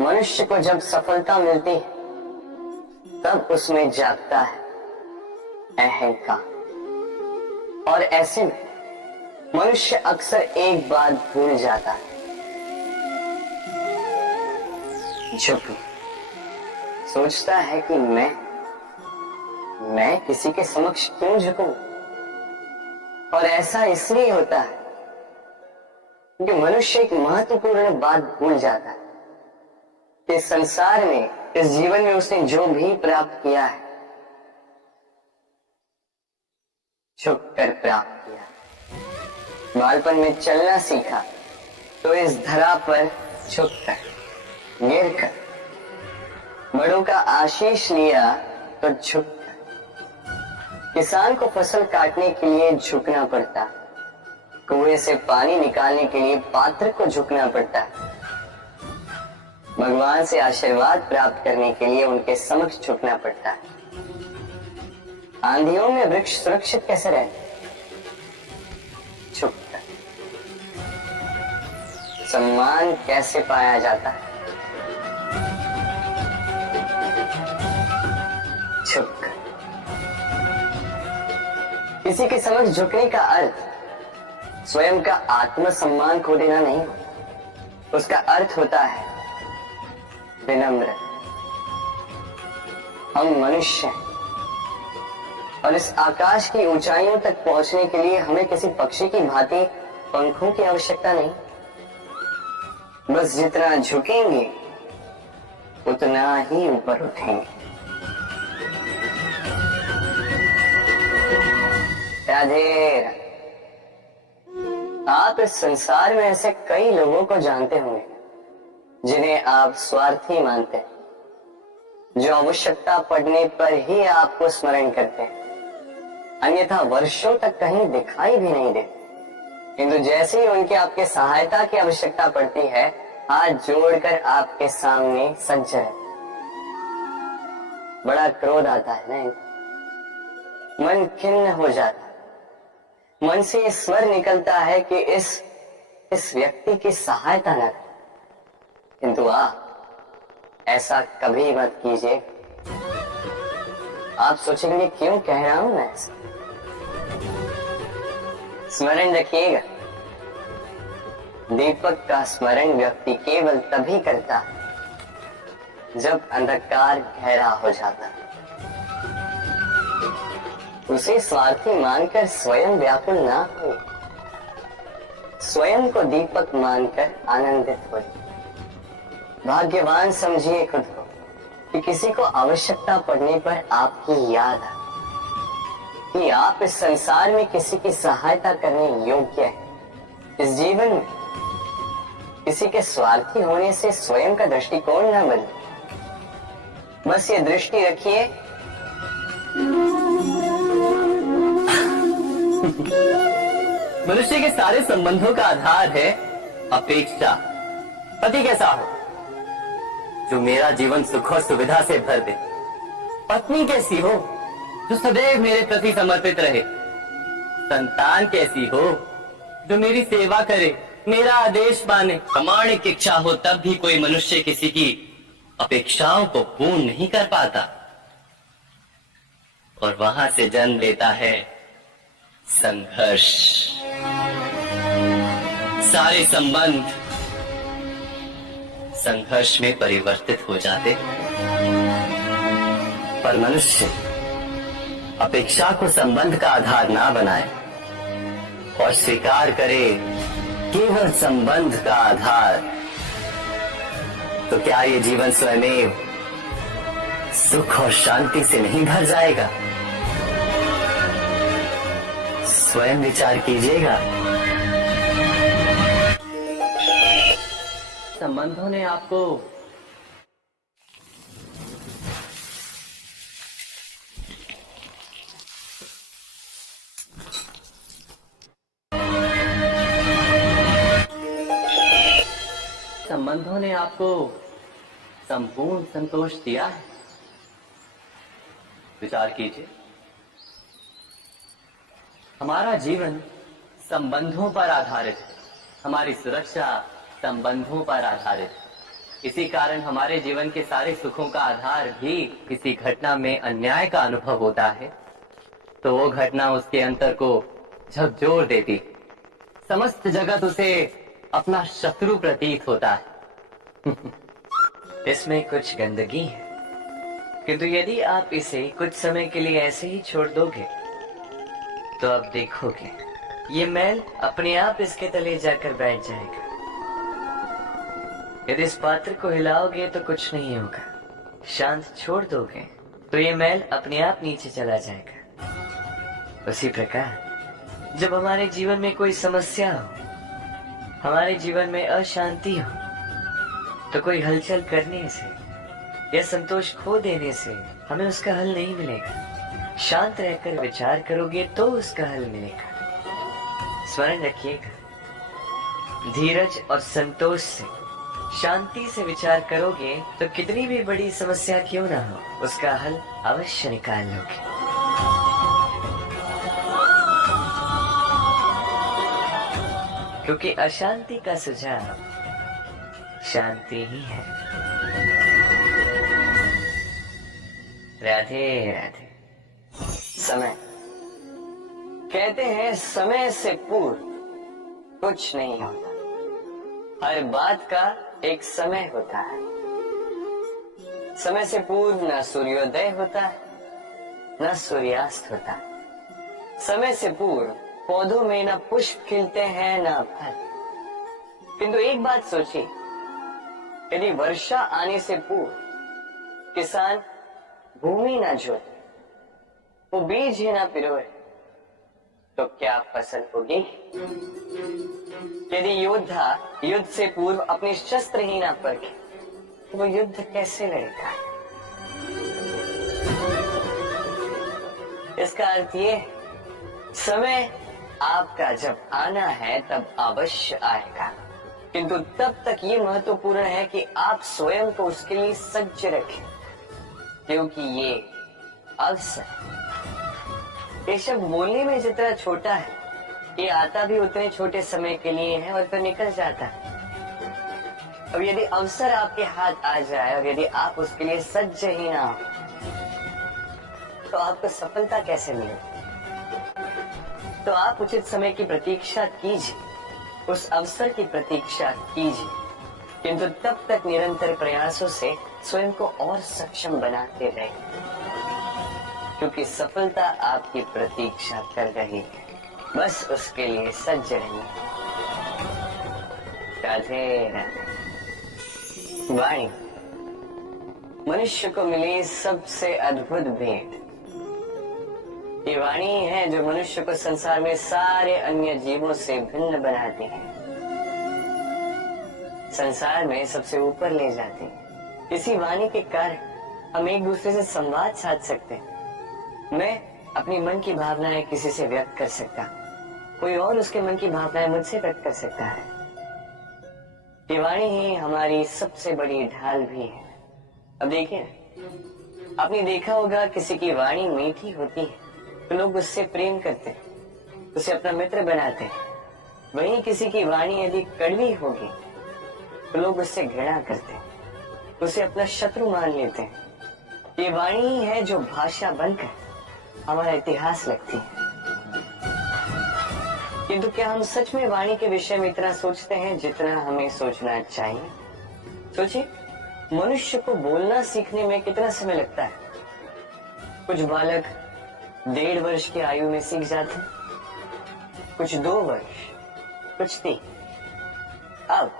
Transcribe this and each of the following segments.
मनुष्य को जब सफलता मिलती है तब उसमें जागता है अहंकार, और ऐसे में मनुष्य अक्सर एक बात भूल जाता है, झुकना। सोचता है कि मैं किसी के समक्ष क्यों झुकूं? और ऐसा इसलिए होता है क्योंकि मनुष्य एक महत्वपूर्ण बात भूल जाता है कि इस संसार में, इस जीवन में उसने जो भी प्राप्त किया है झुक कर प्राप्त किया। बालपन में चलना सीखा तो इस धरा पर झुककर, गिरकर। बड़ों का आशीष लिया तो झुककर। किसान को फसल काटने के लिए झुकना पड़ता, कुएं से पानी निकालने के लिए पात्र को झुकना पड़ता, भगवान से आशीर्वाद प्राप्त करने के लिए उनके समक्ष झुकना पड़ता है। आंधियों में वृक्ष सुरक्षित कैसे रहते? झुककर। सम्मान कैसे पाया जाता है? झुककर। किसी के समक्ष झुकने का अर्थ स्वयं का आत्मसम्मान खो देना नहीं, उसका अर्थ होता है विनम्र। हम मनुष्य हैं और इस आकाश की ऊंचाइयों तक पहुंचने के लिए हमें किसी पक्षी की भांति पंखों की आवश्यकता नहीं। बस जितना झुकेंगे उतना ही ऊपर उठेंगे। राधे। आप इस संसार में ऐसे कई लोगों को जानते होंगे जिन्हें आप स्वार्थी मानते हैं, जो आवश्यकता पड़ने पर ही आपको स्मरण करते हैं, अन्यथा वर्षों तक कहीं दिखाई भी नहीं देते। किंतु जैसे ही उनकी आपके सहायता की आवश्यकता पड़ती है, हाथ जोड़कर आपके सामने सज्ज रहते। बड़ा क्रोध आता है ना, मन खिन्न हो जाता है। मन से ये स्वर निकलता है कि इस व्यक्ति की सहायता न करें। किंतु ऐसा कभी मत कीजिए। आप सोचेंगे क्यों कह रहा हूं मैं ऐसा? स्मरण रखिएगा, दीपक का स्मरण व्यक्ति केवल तभी करता है जब अंधकार गहरा हो जाता है। उसे स्वार्थी मानकर स्वयं व्याकुल ना हो, स्वयं को दीपक मानकर आनंदित हो। भाग्यवान समझिए खुद को कि किसी को आवश्यकता पड़ने पर आपकी याद आए, कि आप इस संसार में किसी की सहायता करने योग्य हैं। इस जीवन में किसी के स्वार्थी होने से स्वयं का दृष्टिकोण न बदले। बस ये दृष्टि रखिए, मनुष्य के सारे संबंधों का आधार है अपेक्षा। पति कैसा हो जो मेरा जीवन सुख और सुविधा से भर दे, पत्नी कैसी हो जो सदैव मेरे प्रति समर्पित रहे, संतान कैसी हो जो मेरी सेवा करे, मेरा आदेश माने। प्रामाणिक इच्छा हो तब भी कोई मनुष्य किसी की अपेक्षाओं को पूर्ण नहीं कर पाता, और वहां से जन्म लेता है संघर्ष। सारे संबंध संघर्ष में परिवर्तित हो जाते, पर मनुष्य अपेक्षा को संबंध का आधार ना बनाए और स्वीकार करे केवल संबंध का आधार, तो क्या ये जीवन स्वयं सुख और शांति से नहीं भर जाएगा? स्वयं विचार कीजिएगा। संबंधों ने आपको संपूर्ण संतोष दिया है? विचार कीजिए। हमारा जीवन संबंधों पर आधारित है, हमारी सुरक्षा संबंधों पर आधारित है। इसी कारण हमारे जीवन के सारे सुखों का आधार भी किसी घटना में अन्याय का अनुभव होता है, तो वो घटना उसके अंतर को झकझोर देती, समस्त जगत उसे अपना शत्रु प्रतीत होता है। इसमें कुछ गंदगी है, किंतु यदि आप इसे कुछ समय के लिए ऐसे ही छोड़ दोगे तो आप देखोगे ये मैल अपने आप इसके तले जाकर बैठ जाएगा। यदि इस पात्र को हिलाओगे तो कुछ नहीं होगा, शांत छोड़ दोगे तो ये मैल अपने आप नीचे चला जाएगा। उसी प्रकार जब हमारे जीवन में कोई समस्या हो, हमारे जीवन में अशांति हो, तो कोई हलचल करने से या संतोष खो देने से हमें उसका हल नहीं मिलेगा। शांत रहकर विचार करोगे तो उसका हल मिलेगा। स्मरण रखिएगा, धीरज और संतोष से, शांति से विचार करोगे तो कितनी भी बड़ी समस्या क्यों ना हो, उसका हल अवश्य निकाल लोगे। क्योंकि अशांति का सुझाव शांति ही है। राधे राधे। समय, कहते हैं समय से पूर्व कुछ नहीं होता, हर बात का एक समय होता है। समय से पूर्व न सूर्योदय होता है, न सूर्यास्त होता है। समय से पूर्व पौधों में न पुष्प खिलते हैं न फल। किंतु एक बात सोचिए, यदि वर्षा आने से पूर्व किसान भूमि न जोते, वो बीज ही न पिरोए, तो क्या फसल होगी? यदि योद्धा युद्ध से पूर्व अपने शस्त्र ही न परखे, तो वो युद्ध कैसे लड़ेगा? इसका अर्थ ये, समय आपका जब आना है तब अवश्य आएगा, किंतु तब तक ये महत्वपूर्ण है कि आप स्वयं को उसके लिए सज्ज रखें, क्योंकि ये अवसर, ये शब्द बोलने में जितना छोटा है, ये आता भी उतने छोटे समय के लिए है और फिर निकल जाता है। अब यदि अवसर आपके हाथ आ जाए और यदि आप उसके लिए सज्ज ही ना हो, तो आपको सफलता कैसे मिलेगी? तो आप उचित समय की प्रतीक्षा कीजिए, उस अवसर की प्रतीक्षा कीजिए, किंतु तब तक निरंतर प्रयासों से स्वयं को और सक्षम बनाते रहे, क्योंकि सफलता आपकी प्रतीक्षा कर रही है। बस उसके लिए सज्ज रहिए। राधे राधे। वाणी मनुष्य को मिली सबसे अद्भुत भेंट। ये वाणी है जो मनुष्य को संसार में सारे अन्य जीवों से भिन्न बनाती है, संसार में सबसे ऊपर ले जाती है। इसी वाणी के कारण हम एक दूसरे से संवाद साध सकते हैं। मैं अपनी मन की भावनाएं किसी से व्यक्त कर सकता, कोई और उसके मन की भावनाएं मुझसे व्यक्त कर सकता है। ये वाणी ही हमारी सबसे बड़ी ढाल भी है। अब देखिए, आपने देखा होगा किसी की वाणी मीठी होती है तो लोग उससे प्रेम करते हैं, उसे अपना मित्र बनाते हैं। वहीं किसी की वाणी यदि कड़वी होगी तो लोग उससे घृणा करते हैं, उसे अपना शत्रु मान लेते हैं। ये वाणी ही है जो भाषा बनकर हमारा इतिहास लिखती है। किंतु क्या हम सच में वाणी के विषय में इतना सोचते हैं जितना हमें सोचना चाहिए? सोचिए, मनुष्य को बोलना सीखने में कितना समय लगता है। कुछ बालक 1.5 वर्ष की आयु में सीख जाते हैं, कुछ 2 वर्ष, कुछ 3। अब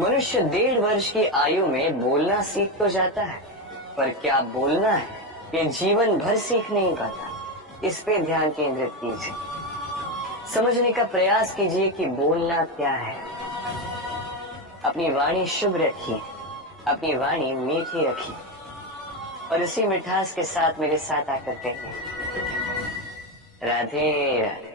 मनुष्य 1.5 वर्ष की आयु में बोलना सीख तो जाता है, पर क्या बोलना है ये जीवन भर सीख नहीं पाता। इस पे ध्यान केंद्रित कीजिए, समझने का प्रयास कीजिए कि बोलना क्या है। अपनी वाणी शुभ रखिए, अपनी वाणी मीठी रखिए और इसी मिठास के साथ मेरे साथ आकर कहिए, राधे राधे।